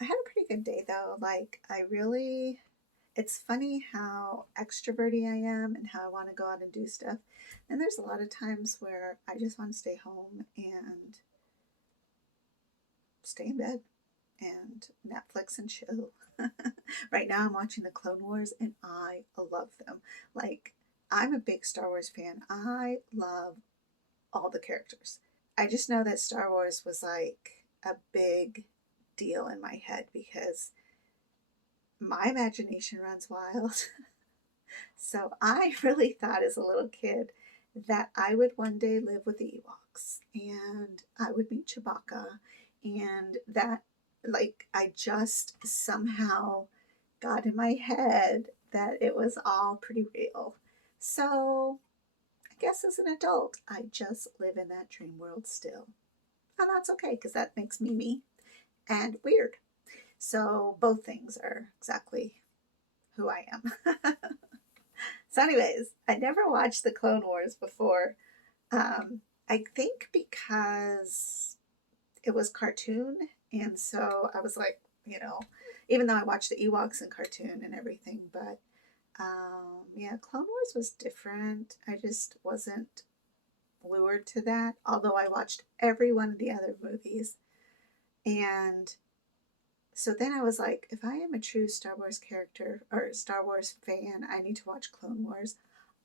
I had a pretty good day though. Like, it's funny how extroverty I am and how I want to go out and do stuff. And there's a lot of times where I just want to stay home and stay in bed and Netflix and chill. Right now, I'm watching the Clone Wars and I love them. Like, I'm a big Star Wars fan. I love all the characters. I just know that Star Wars was like a big deal in my head because my imagination runs wild. So I really thought as a little kid that I would one day live with the Ewoks and I would meet Chewbacca, and that, like, I just somehow got in my head that it was all pretty real. So I guess as an adult, I just live in that dream world still. And that's okay because that makes me me and weird. So both things are exactly who I am. So, anyways, I never watched the Clone Wars before. I think because it was cartoon, and so I was like, even though I watched the Ewoks in cartoon and everything, but yeah, Clone Wars was different. I just wasn't lured to that, although I watched every one of the other movies. And so then I was like, if I am a true Star Wars character or Star Wars fan, I need to watch Clone Wars.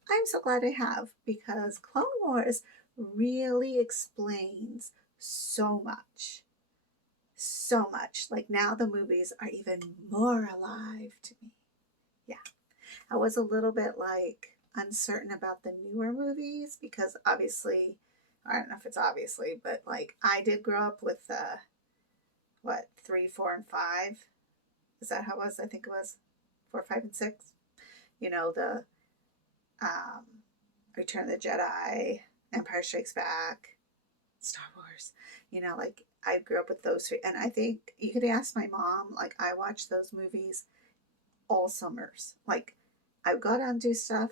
I'm so glad I have because Clone Wars really explains so much. So much. Like now the movies are even more alive to me. Yeah. I was a little bit like uncertain about the newer movies because obviously, I don't know if it's obviously, but like I did grow up with what, three, four, and five. Is that how it was? I think it was four, five, and six. The um, Return of the Jedi, Empire Strikes Back, Star Wars. Like I grew up with those three, and I think you could ask my mom. Like I watched those movies all summers. Like I would go out and do stuff.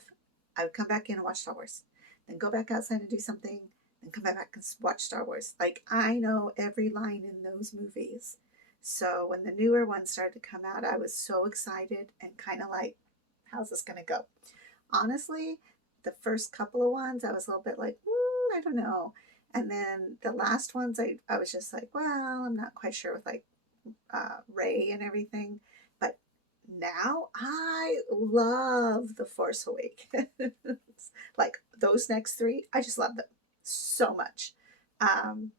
I would come back in and watch Star Wars, then go back outside and do something, then come back and watch Star Wars. Like I know every line in those movies. So when the newer ones started to come out, I was so excited and kind of like, how's this going to go? Honestly, the first couple of ones, I was a little bit like, I don't know. And then the last ones, I was just like, well, I'm not quite sure with like Ray and everything. But now I love The Force Awakens. Like those next three, I just love them so much. Um,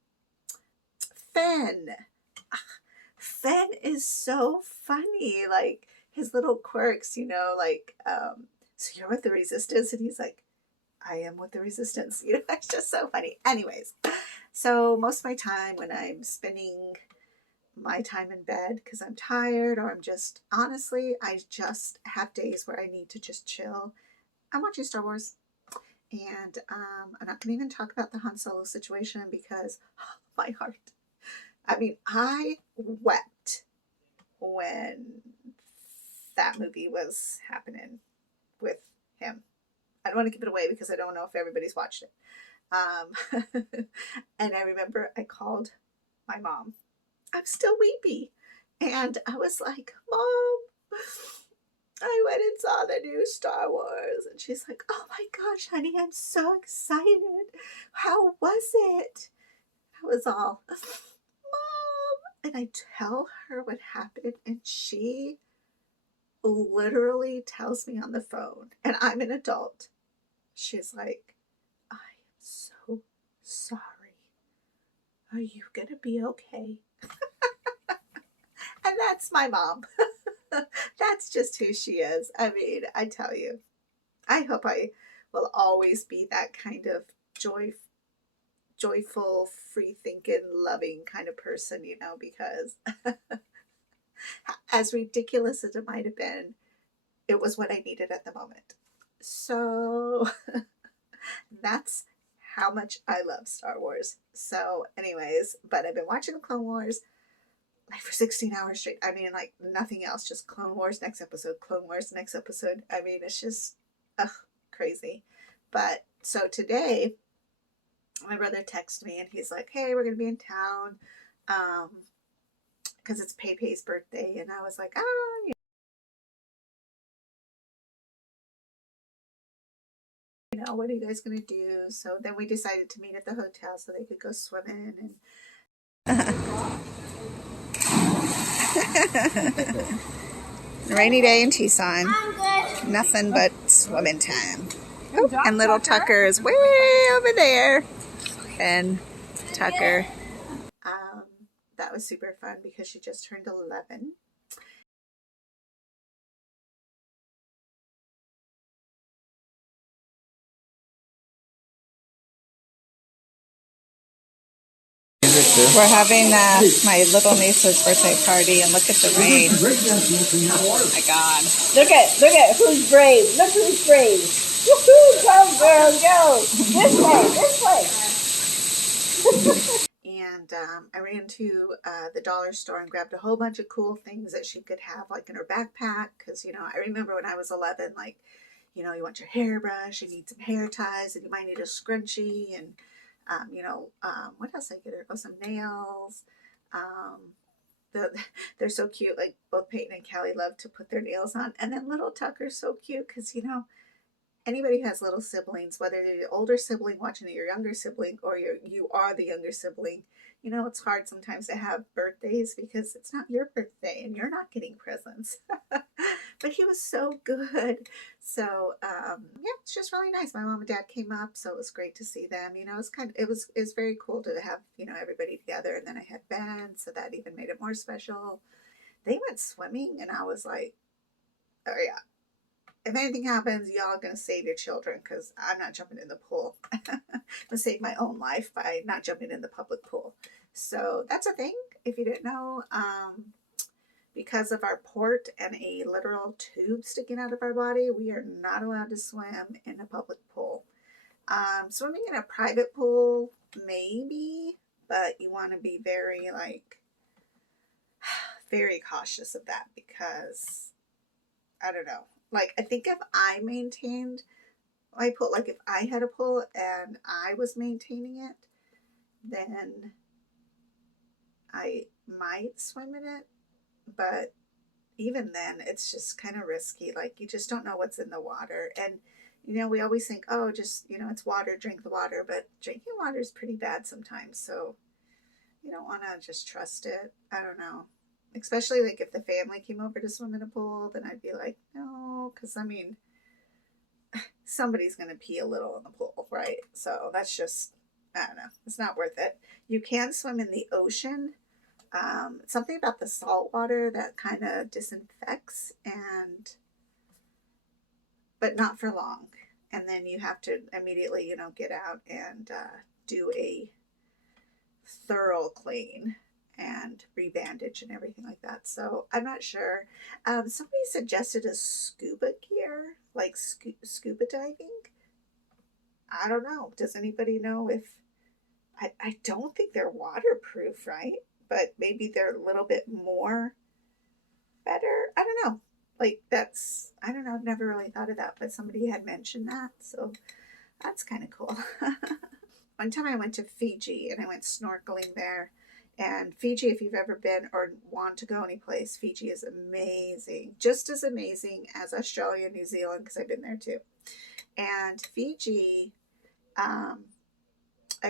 Finn. Finn is so funny. Like his little quirks, like, so you're with the resistance? And he's like, I am with the resistance. It's just so funny. Anyways, so most of my time when I'm spending my time in bed because I'm tired or I'm just, honestly, I just have days where I need to just chill. I'm watching Star Wars. And I'm not going to even talk about the Han Solo situation because my heart. I mean, I wept when that movie was happening with him. I don't want to give it away because I don't know if everybody's watched it. Um, and I remember I called my mom. I'm still weepy. And I was like, Mom, I went and saw the new Star Wars. And she's like, oh my gosh, honey, I'm so excited. How was it? I was all, Mom. And I tell her what happened, and she literally tells me on the phone, and I'm an adult. She's like, I am so sorry. Are you going to be okay? And that's my mom. That's just who she is. I mean, I tell you, I hope I will always be that kind of joy, joyful, free thinking, loving kind of person, because as ridiculous as it might have been, it was what I needed at the moment. So that's how much I love Star Wars. So, anyways, but I've been watching the Clone Wars like for 16 hours straight. I mean, like nothing else, just Clone Wars next episode, Clone Wars next episode. I mean, it's just crazy. But so today, my brother texted me and he's like, hey, we're going to be in town. because it's Pei-Pei's birthday, and I was like, ah, you know, what are you guys gonna do? So then we decided to meet at the hotel so they could go swimming. And rainy day in Tucson. Nothing but swimming time. Oh, and little Tucker is way over there. And Tucker. That was super fun because she just turned 11. We're having my little niece's birthday party, and look at the rain. Oh my God. Look at who's brave. Look who's brave. Woohoo, go girl, go. This way. And I ran to the dollar store and grabbed a whole bunch of cool things that she could have, like in her backpack. Because, you know, I remember when I was 11, like, you know, you want your hairbrush, you need some hair ties, and you might need a scrunchie, and what else I get her? Oh, some nails. They're so cute. Like both Peyton and Callie love to put their nails on. And then little Tucker's so cute because, you know, anybody who has little siblings, whether you're the older sibling watching your younger sibling or you are the younger sibling, you know, it's hard sometimes to have birthdays because it's not your birthday and you're not getting presents. But he was so good. So yeah, it's just really nice. My mom and dad came up, so it was great to see them. You know, it was very cool to have, you know, everybody together. And then I had Ben, so that even made it more special. They went swimming, and I was like, oh yeah, if anything happens, y'all gonna save your children because I'm not jumping in the pool. I'm gonna save my own life by not jumping in the public pool. So that's a thing, if you didn't know. Because of our port and a literal tube sticking out of our body, we are not allowed to swim in a public pool. Swimming in a private pool, maybe, but you want to be very, very cautious of that because, I don't know. Like, I think if I maintained my pool, like if I had a pool and I was maintaining it, then I might swim in it. But even then, it's just kind of risky. Like, you just don't know what's in the water. And, you know, we always think, oh, just, you know, it's water, drink the water. But drinking water is pretty bad sometimes. So you don't want to just trust it. I don't know. Especially, like, if the family came over to swim in a pool, then I'd be like, no. Because, I mean, somebody's going to pee a little in the pool, right? So that's just, I don't know. It's not worth it. You can swim in the ocean. Something about the salt water that kind of disinfects, but not for long. And then you have to immediately, you know, get out and do a thorough clean and rebandage and everything like that. So I'm not sure. Somebody suggested a scuba gear, like scuba diving. I don't know. Does anybody know if I don't think they're waterproof, right? But maybe they're a little bit more better. I don't know. Like I don't know. I've never really thought of that, but somebody had mentioned that. So that's kind of cool. One time I went to Fiji and I went snorkeling there. And Fiji, if you've ever been or want to go any place, Fiji is amazing. Just as amazing as Australia and New Zealand, because I've been there too. And Fiji, I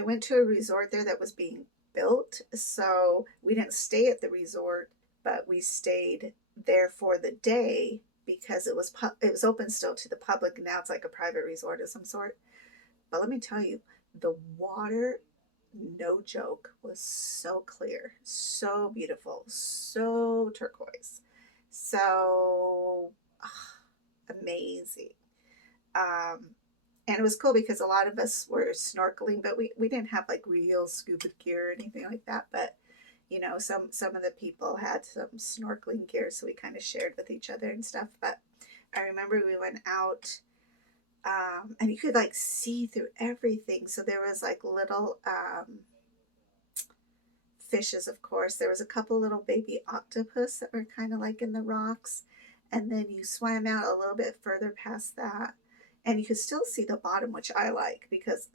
went to a resort there that was being built. So we didn't stay at the resort, but we stayed there for the day because it was open still to the public. Now it's like a private resort of some sort. But let me tell you, the water, no joke, was so clear, so beautiful, so turquoise, so amazing. And it was cool because a lot of us were snorkeling, but we didn't have like real scuba gear or anything like that. But you know, some of the people had some snorkeling gear, so we kind of shared with each other and stuff. But I remember we went out, and you could like see through everything. So there was like little fishes, of course. There was a couple little baby octopus that were kind of like in the rocks, and then you swam out a little bit further past that. And you could still see the bottom, which I like because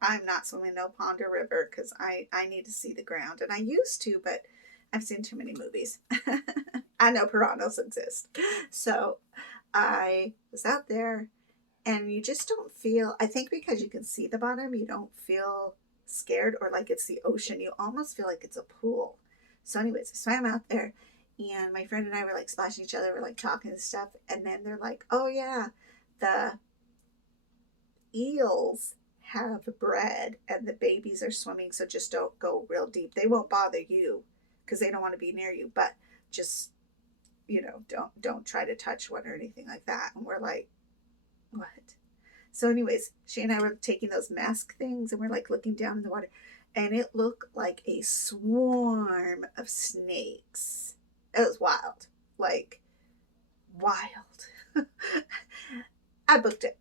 I'm not swimming no pond or river because I need to see the ground. And I used to, but I've seen too many movies. I know piranhas exist. So I was out there, and you just don't feel, I think because you can see the bottom, you don't feel scared or like it's the ocean. You almost feel like it's a pool. So, anyways, I swam out there, and my friend and I were like splashing each other, we're like talking and stuff. And then they're like, oh, yeah, the eels have bred and the babies are swimming, so just don't go real deep. They won't bother you because they don't want to be near you, but just, don't try to touch one or anything like that. And we're like, what? So, anyways, she and I were taking those mask things, and we're like looking down in the water, and it looked like a swarm of snakes. It was wild, like wild. I booked it.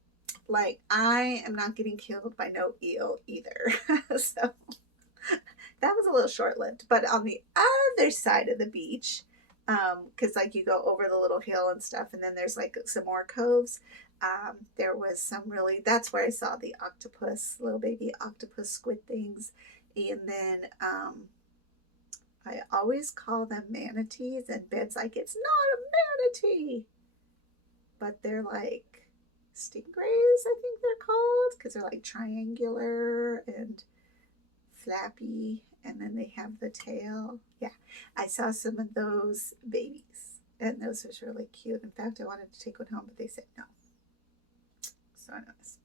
Like, I am not getting killed by no eel either. So that was a little short lived. But on the other side of the beach, because like you go over the little hill and stuff, and then there's like some more coves. There was some really, that's where I saw the octopus, little baby octopus squid things. And then I always call them manatees, and Ben's like, it's not a manatee, but they're like stingrays, I think they're called, because they're like triangular and flappy, and then they have the tail. Yeah, I saw some of those babies, and those was really cute. In fact, I wanted to take one home, but they said no. So anyways,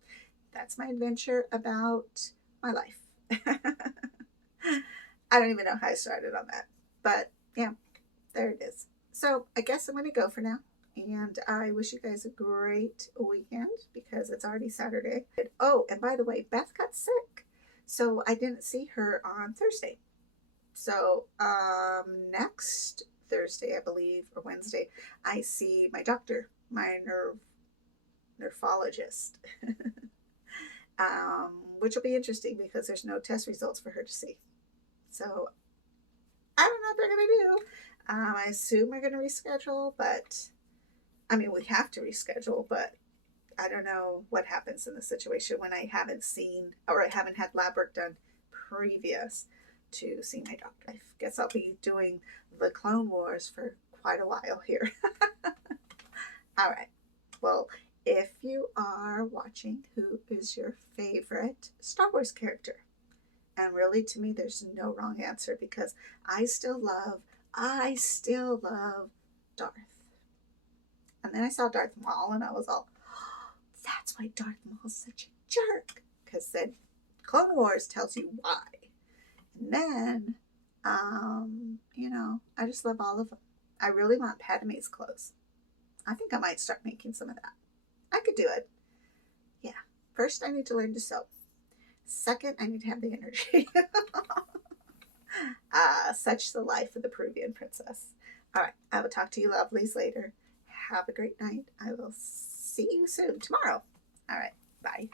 that's my adventure about my life. I don't even know how I started on that, but yeah, there it is. So I guess I'm going to go for now. And I wish you guys a great weekend because it's already Saturday. Oh, and by the way, Beth got sick. So I didn't see her on Thursday. So next Thursday, I believe, or Wednesday, I see my doctor, my nephrologist, which will be interesting because there's no test results for her to see. So I don't know what they're going to do. I assume we're going to reschedule, but I mean, we have to reschedule, but I don't know what happens in the situation when I haven't seen or I haven't had lab work done previous to seeing my doctor. I guess I'll be doing the Clone Wars for quite a while here. All right. Well, if you are watching, who is your favorite Star Wars character? And really, to me, there's no wrong answer because I still love Darth. And then I saw Darth Maul, and I was all, oh, that's why Darth Maul's such a jerk. Because then Clone Wars tells you why. And then, I just love all of them. I really want Padme's clothes. I think I might start making some of that. I could do it. Yeah. First, I need to learn to sew. Second, I need to have the energy. Such the life of the Peruvian princess. All right. I will talk to you lovelies later. Have a great night. I will see you soon tomorrow. All right. Bye.